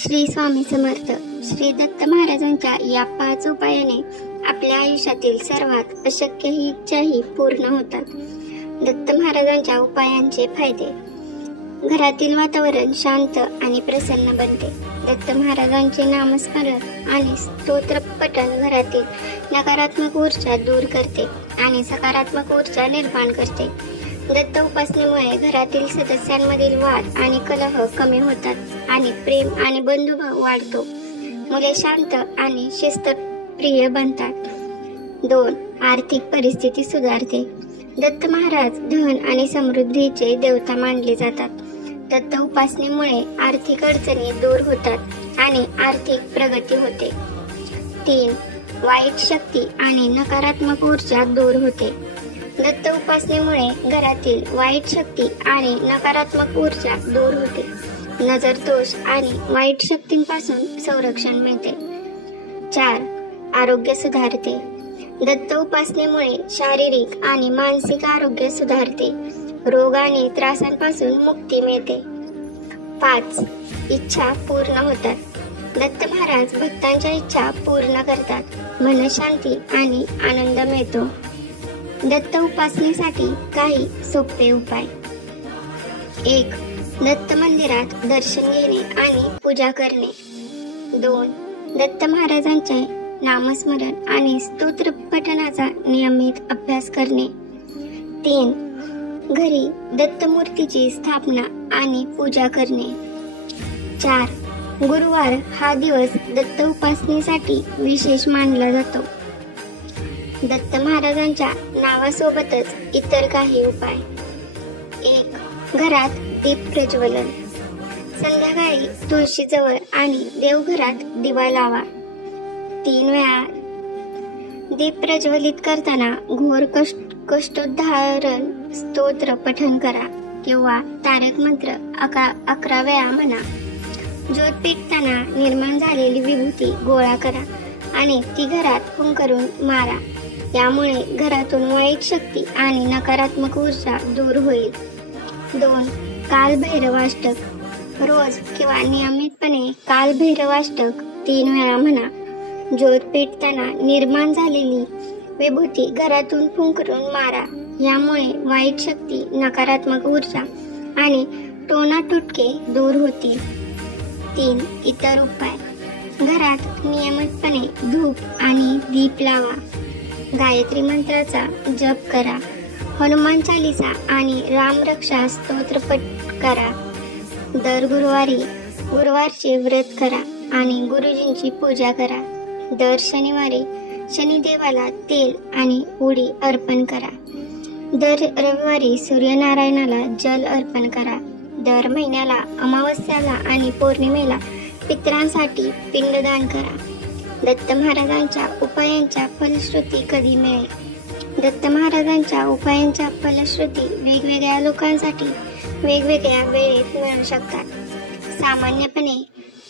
श्री स्वामी समर्थ. श्री दत्त महाराजांच्या या 5 उपायाने आपल्या आयुष्यातील सर्वात अशक्यही इच्छाही पूर्ण होतात. दत्त महाराजांच्या उपायांचे फायदे. घरातील वातावरण शांत आणि प्रसन्न बनते. दत्त महाराजांचे नामस्मरण आणि स्तोत्र पठण घरातील नकारात्मक ऊर्जा दूर करते आणि सकारात्मक ऊर्जा निर्माण करते. दत्त उपासनेमुळे घरातील सदस्यांमधील वाद आणि कलह कमी होतात आणि प्रेम आणि बंधुभाव वाढतो. मुले शांत आणि शिस्तप्रिय बनतात. 2. आर्थिक परिस्थिती सुधारते. दत्त महाराज धन आणि समृद्धीचे देवता मानले जातात. दत्त उपासनेमुळे आर्थिक अडचणी दूर होतात आणि आर्थिक प्रगती होते. 3. वाईट शक्ती आणि नकारात्मक ऊर्जा दूर होते. दत्त उपासनेमुळे घरातील वाईट शक्ती आणि नकारात्मक ऊर्जा दूर होते. नजर दोष आणि वाईट शक्तींपासून संरक्षण मिळते. 4. आरोग्य सुधारते. दत्त उपासनेमुळे शारीरिक आणि मानसिक आरोग्य सुधारते. रोग आणि त्रासांपासून मुक्ती मिळते. 5. इच्छा पूर्ण होतात. दत्त महाराज भक्तांच्या इच्छा पूर्ण करतात. मनशांती आणि आनंद मिळतो. दत्त उपासनेसाठी काही सोपे उपाय. 1. दत्त मंदिरात दर्शन घेणे आणि पूजा करणे. 2. दत्त महाराजांचे नामस्मरण आणि स्तोत्र पठणाचा नियमित अभ्यास करणे. 3. घरी दत्तमूर्तीची स्थापना आणि पूजा करणे. 4. गुरुवार हा दिवस दत्त उपासनेसाठी विशेष मानला जातो. दत्त महाराजांच्या नावासोबतच इतर काही उपाय. 1. घरात दीप प्रज्वलन. संध्याकाळी तुळशीजवळ आणि देवघरात दिवा लावा. 3 वेळा दीप प्रज्वलित करताना घोर कष्टोद्धारण स्तोत्र पठण करा किंवा तारक मंत्र 11 वेळा म्हणा. ज्योत पेटताना निर्माण झालेली विभूती गोळा करा आणि ती घरात फुंकरून मारा. यामुळे घरातून वाईट शक्ती आणि नकारात्मक ऊर्जा दूर होईल. 2. कालभैरवाष्टक. रोज किंवा नियमितपणे कालभैरवाष्टक 3 वेळा म्हणा. ज्योत पेटताना निर्माण झालेली विभूती घरातून फुंकरून मारा. यामुळे वाईट शक्ती, नकारात्मक ऊर्जा आणि टोनाटुटके दूर होतील. 3. इतर उपाय. घरात नियमितपणे धूप आणि दीप लावा. गायत्री मंत्राचा जप करा. हनुमान चालीसा आणि रामरक्षा स्तोत्र पठ करा. दर गुरुवारचे व्रत करा आणि गुरुजींची पूजा करा. दर शनिवारी शनिदेवाला तेल आणि उडी अर्पण करा. दर रविवारी सूर्यनारायणाला जल अर्पण करा. दर महिन्याला अमावस्याला आणि पौर्णिमेला पितरांसाठी पिंडदान करा. दत्त महाराजांच्या उपायांच्या फलश्रुती कधी मिळेल. दत्त महाराजांच्या उपायांच्या फलश्रुती वेगवेगळ्या लोकांसाठी वेगवेगळ्या वेळेत मिळू शकतात. सामान्यपणे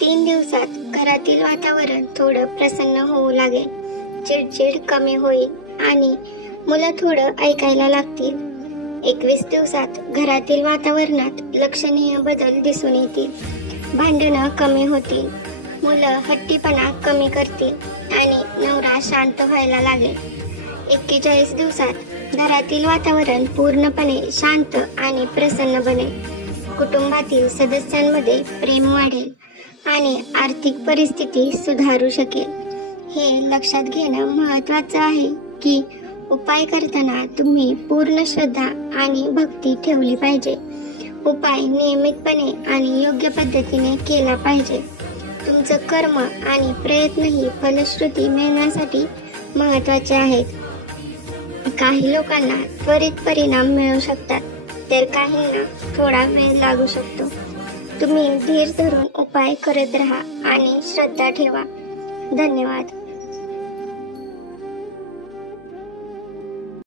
3 दिवसात घरातील वातावरण थोडं प्रसन्न होऊ लागेल. चिडचिड कमी होईल आणि मुलं थोडं ऐकायला लागतील. 21 दिवसात घरातील वातावरणात लक्षणीय बदल दिसून येतील. भांडणं कमी होतील. मुलं हट्टीपणा कमी करतील आणि नवरा शांत व्हायला लागेल. 41 दिवसात घरातील वातावरण पूर्णपणे शांत आणि प्रसन्न बनेल. कुटुंबातील सदस्यांमध्ये प्रेम वाढेल आणि आर्थिक परिस्थिती सुधारू शकेल. हे लक्षात घेणं महत्त्वाचं आहे की उपाय करताना तुम्ही पूर्ण श्रद्धा आणि भक्ती ठेवली पाहिजे. उपाय नियमितपणे आणि योग्य पद्धतीने केला पाहिजे. तुमचं कर्म आणि प्रयत्नही फलश्रुती मिळण्यासाठी महत्त्वाचे आहेत. काही लोकांना त्वरित परिणाम मिळू शकतात तर काहींना थोडा वेळ लागू शकतो. तुम्ही धीर धरून उपाय करत राहा आणि श्रद्धा ठेवा. धन्यवाद.